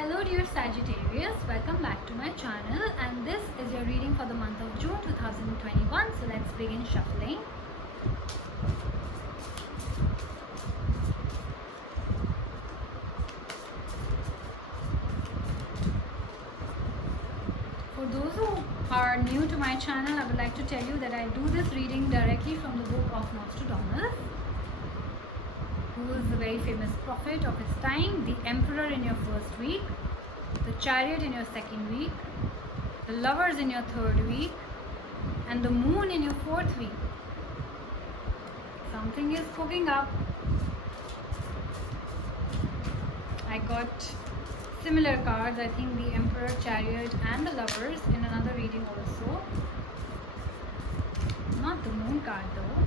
Hello dear Sagittarius, welcome back to my channel, and this is your reading for the month of June 2021. So let's begin shuffling. For those who are new to my channel, I would like to tell you that I do this reading directly from the book of Nostradamus, who is a very famous prophet of his time, the Emperor in your first week, the Chariot in your second week, the Lovers in your third week, and the Moon in your fourth week. Something is cooking up. I got similar cards, I think the Emperor, Chariot and the Lovers in another reading also. Not the Moon card though.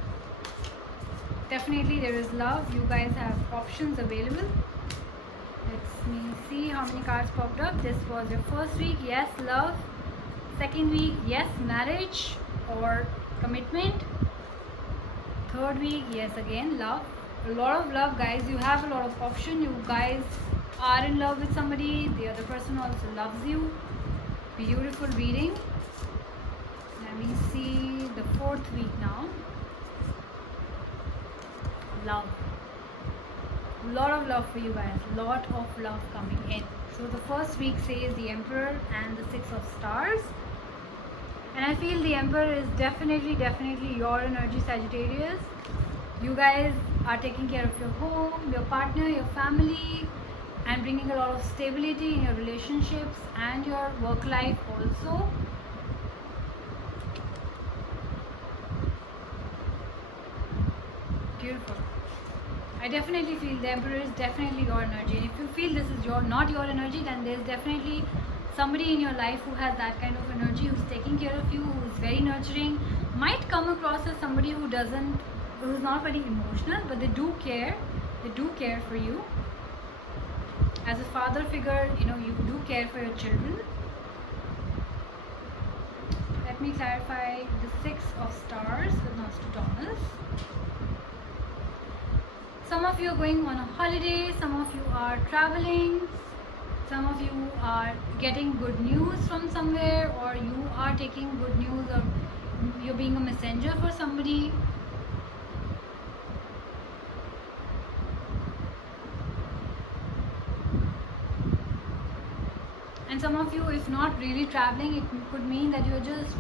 Definitely there is love. You guys have options available. Let me see how many cards popped up. This was your first week, yes, love. Second week, yes, marriage or commitment. Third week, yes, again, love. A lot of love, guys. You have a lot of option. You guys are in love with somebody. The other person also loves you. Beautiful reading. Let me see the fourth week now. Love. Lot of love for you guys. Lot of love coming in. So the first week says the Emperor and the Six of Stars. And I feel the Emperor is definitely your energy, Sagittarius. You guys are taking care of your home, your partner, your family, and bringing a lot of stability in your relationships and your work life also. Beautiful. I definitely feel the Emperor is definitely your energy. And if you feel this is not your energy, then there's definitely somebody in your life who has that kind of energy, who's taking care of you, who's very nurturing. Might come across as somebody who's not very emotional, but they do care. They do care for you. As a father figure, you do care for your children. Let me clarify the Six of Stars with Nostradamus. Some of you are going on a holiday, some of you are traveling, some of you are getting good news from somewhere, or you are taking good news, or you're being a messenger for somebody. And some of you, if not really traveling, it could mean that you're just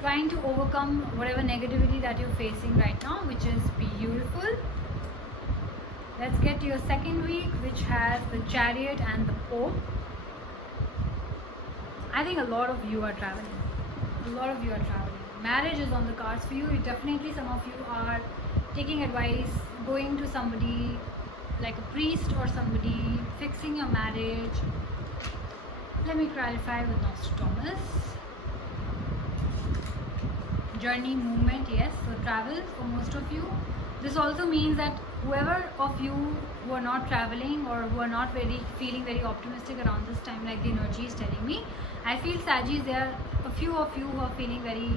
trying to overcome whatever negativity that you're facing right now, which is beautiful. Let's get to your second week, which has the Chariot and the Pope. I think a lot of you are traveling. A lot of you are traveling. Marriage is on the cards for you. Definitely some of you are taking advice, going to somebody like a priest or somebody, fixing your marriage. Let me clarify with Nostradamus. Journey, movement, yes, so travel for most of you. This also means that whoever of you who are not traveling or who are not feeling very optimistic around this time, like the energy is telling me, I feel Saggis, there are a few of you who are feeling very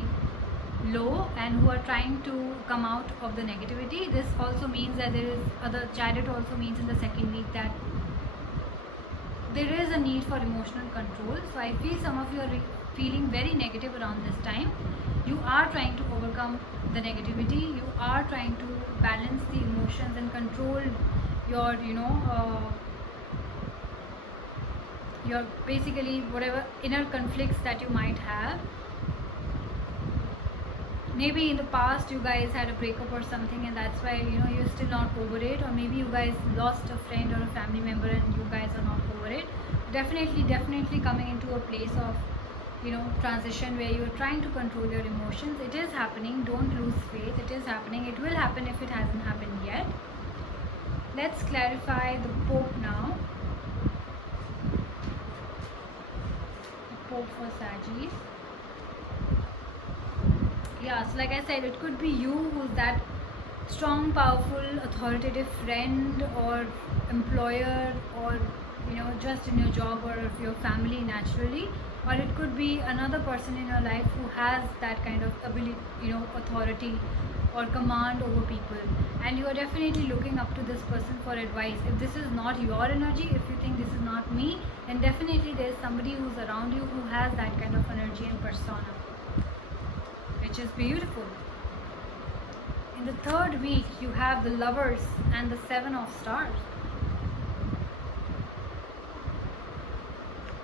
low and who are trying to come out of the negativity. This also means that there is the Chariot also means in the second week that there is a need for emotional control. So I feel some of you are feeling very negative around this time. You are trying to overcome the negativity. You are trying to balance the emotions and control your, your basically whatever inner conflicts that you might have. Maybe in the past you guys had a breakup or something, and that's why you're still not over it, or maybe you guys lost a friend or a family member and you guys are not over it. Definitely coming into a place of transition where you're trying to control your emotions. It is happening. Don't lose faith. It is happening. It will happen if it hasn't happened yet. Let's clarify the Pope now. The Pope for Sagittarius. Yeah, so like I said, it could be you who's that strong, powerful, authoritative friend or employer, or just in your job or your family naturally. Or it could be another person in your life who has that kind of ability, authority or command over people, and you are definitely looking up to this person for advice. If this is not your energy, if you think this is not me, then definitely there's somebody who's around you who has that kind of energy and persona, which is beautiful. In the third week, you have the Lovers and the Seven of Stars.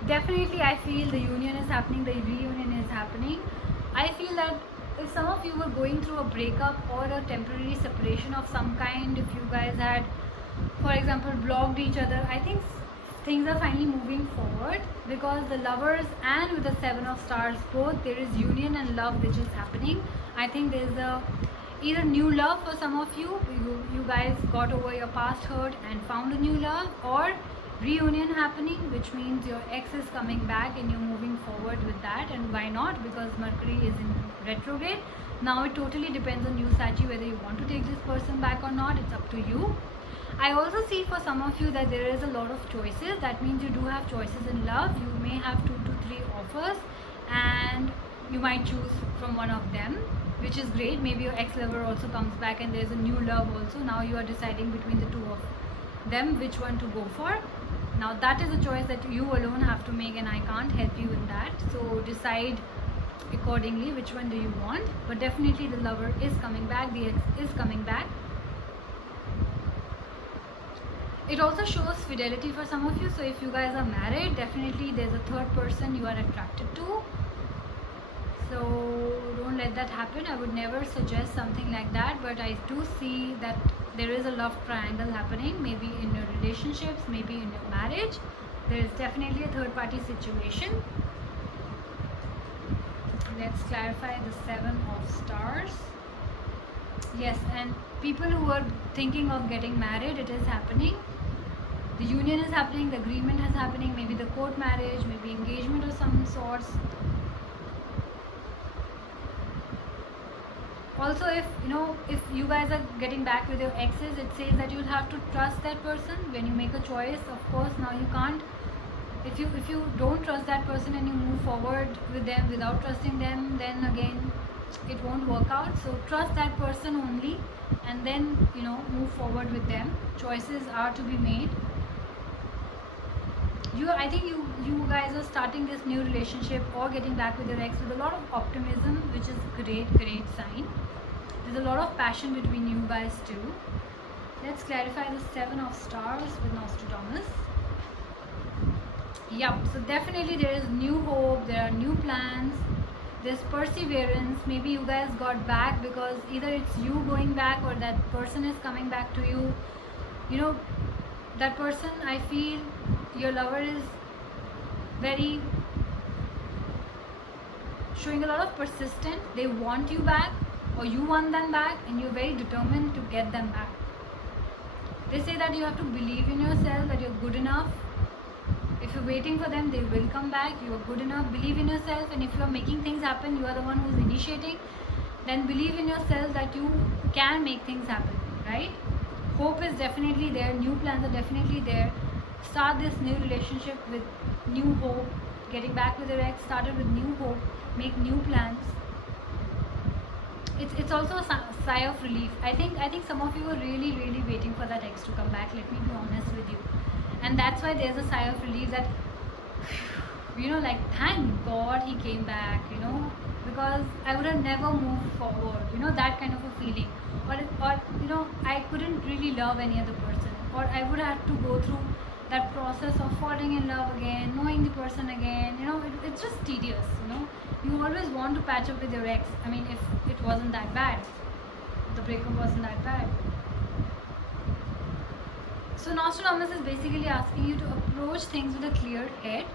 Definitely, I feel the union is happening, the reunion is happening. I feel that if some of you were going through a breakup or a temporary separation of some kind, if you guys had, for example, blocked each other, I think things are finally moving forward, because the Lovers and with the Seven of Stars, both there is union and love which is happening. I think there's a either new love for some of you, you guys got over your past hurt and found a new love, or reunion happening, which means your ex is coming back and you're moving forward with that. And why not? Because Mercury is in retrograde. Now it totally depends on you, Sachi, whether you want to take this person back or not. It's up to you. I also see for some of you that there is a lot of choices. That means you do have choices in love. You may have 2 to 3 offers and you might choose from one of them, which is great. Maybe your ex-lover also comes back and there's a new love also. Now you are deciding between the 2 of them which one to go for. Now that is a choice that you alone have to make, and I can't help you in that. So decide accordingly which one do you want. But definitely the Lover is coming back, the ex is coming back. It also shows fidelity for some of you. So if you guys are married, definitely there's a third person you are attracted to. So don't let that happen. I would never suggest something like that, but I do see that there is a love triangle happening, maybe in your relationships, maybe in your marriage. There is definitely a third party situation. Let's clarify the Seven of Stars. Yes, and people who are thinking of getting married, it is happening. The union is happening, the agreement is happening, maybe the court marriage, maybe engagement of some sorts. Also, if you guys are getting back with your exes, it says that you'll have to trust that person when you make a choice. Of course, now you can't, if you don't trust that person and you move forward with them without trusting them, then again it won't work out. So trust that person only, and then move forward with them. Choices are to be made. I think you guys are starting this new relationship or getting back with your ex with a lot of optimism, which is great sign. There's a lot of passion between you guys too. Let's clarify the Seven of Stars with Nostradamus. Yep, so definitely there is new hope, there are new plans, there's perseverance. Maybe you guys got back because either it's you going back or that person is coming back to you. That person, I feel your Lover is very showing a lot of persistence. They want you back or you want them back, and you're very determined to get them back. They say that you have to believe in yourself, that you're good enough. If you're waiting for them, they will come back. You are good enough. Believe in yourself, and if you are making things happen, you are the one who's initiating, then believe in yourself that you can make things happen, right? Hope is definitely there. New plans are definitely there. Start this new relationship with new hope. Getting back with your ex, started with new hope. Make new plans. It's also a sigh of relief. I think some of you are really waiting for that ex to come back. Let me be honest with you, and that's why there's a sigh of relief that like thank God he came back. Because I would have never moved forward. That kind of a feeling, or I couldn't really love any other person, or I would have to go through that process of falling in love again, knowing the person again. It's just tedious. You always want to patch up with your ex. I mean, if it wasn't that bad, the breakup wasn't that bad. So Nostradamus is basically asking you to approach things with a clear head.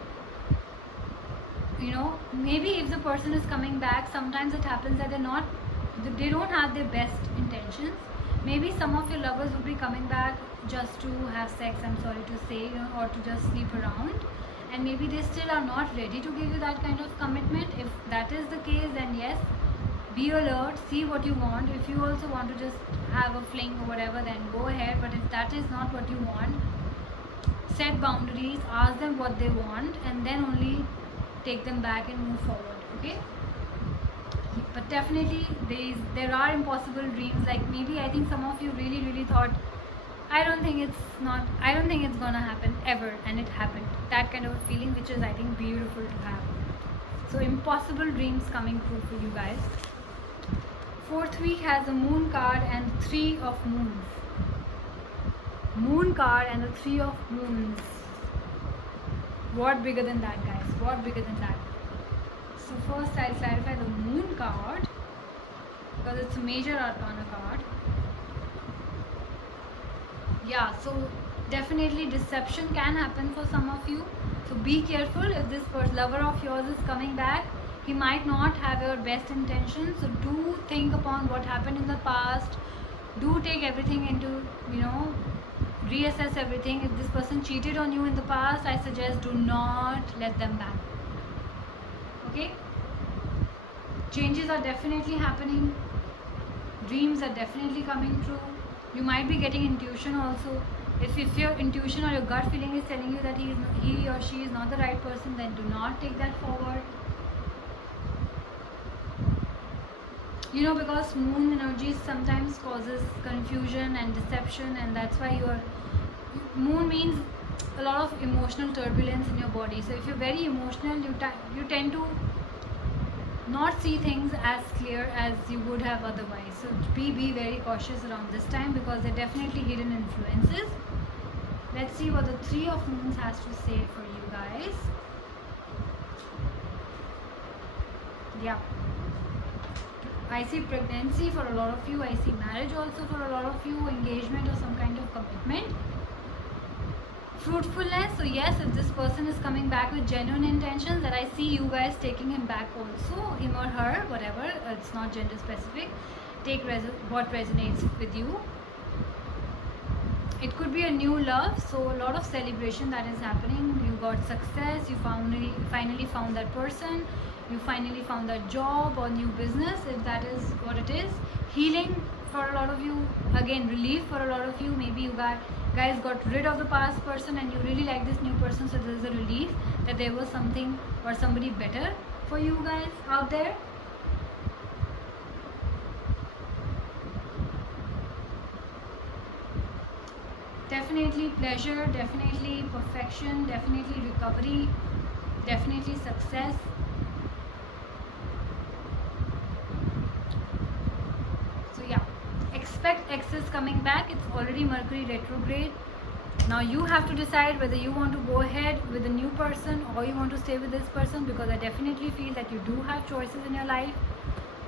Maybe if the person is coming back, sometimes it happens that they don't have their best intentions. Maybe some of your lovers will be coming back just to have sex, I'm sorry to say, or to just sleep around, and maybe they still are not ready to give you that kind of commitment. If that is the case, then yes, be alert, see what you want. If you also want to just have a fling or whatever, then go ahead. But if that is not what you want, set boundaries, ask them what they want, and then only take them back and move forward. Okay, but definitely there are impossible dreams. Like maybe I think some of you really thought, I don't think it's gonna happen ever, and it happened. That kind of a feeling, which is I think beautiful to have. So impossible dreams coming true for you guys. Fourth week has a moon card and 3 of moons. Moon card and the 3 of moons. What bigger than that, guys? What bigger than that? So first I'll clarify the moon card, because it's a major arcana card. Yeah, so definitely deception can happen for some of you. So be careful. If this lover of yours is coming back, he might not have your best intentions. So do think upon what happened in the past. Do take everything into, reassess everything. If this person cheated on you in the past, I suggest do not let them back. Okay? Changes are definitely happening. Dreams are definitely coming true. You might be getting intuition also. If your intuition or your gut feeling is telling you that he or she is not the right person, then do not take that forward. Because moon energy sometimes causes confusion and deception, and that's why moon means a lot of emotional turbulence in your body. So if you're very emotional, you tend to not see things as clear as you would have otherwise. So be very cautious around this time, because they're definitely hidden influences. Let's see what the 3 of moons has to say for you guys. Yeah, I see pregnancy for a lot of you. I see marriage also for a lot of you, engagement or some kind of commitment. Fruitfulness. So yes, if this person is coming back with genuine intentions, that I see you guys taking him back also, him or her, whatever, it's not gender specific. Take what resonates with you. It could be a new love, so a lot of celebration that is happening. You got success, you finally found that person, you finally found that job or new business, if that is what it is. Healing for a lot of you, again relief for a lot of you. Maybe you guys got rid of the past person and you really like this new person, so there is a relief that there was something or somebody better for you guys out there. Definitely pleasure, definitely perfection, definitely recovery, definitely success. So yeah, expect exes coming back. It's already Mercury retrograde. Now you have to decide whether you want to go ahead with a new person or you want to stay with this person, because I definitely feel that you do have choices in your life.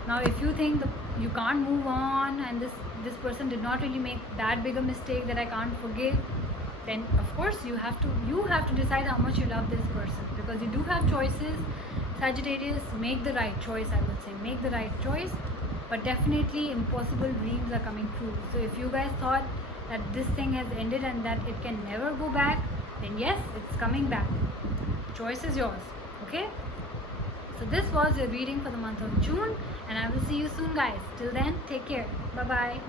Now if you think that you can't move on and this person did not really make that big a mistake that I can't forgive, then of course you have to decide how much you love this person, because you do have choices. Sagittarius, make the right choice. I would say make the right choice, but definitely impossible dreams are coming true. So if you guys thought that this thing has ended and that it can never go back, then yes, it's coming back. Choice is yours. Okay, so this was your reading for the month of June, and I will see you soon, guys. Till then, take care. Bye bye.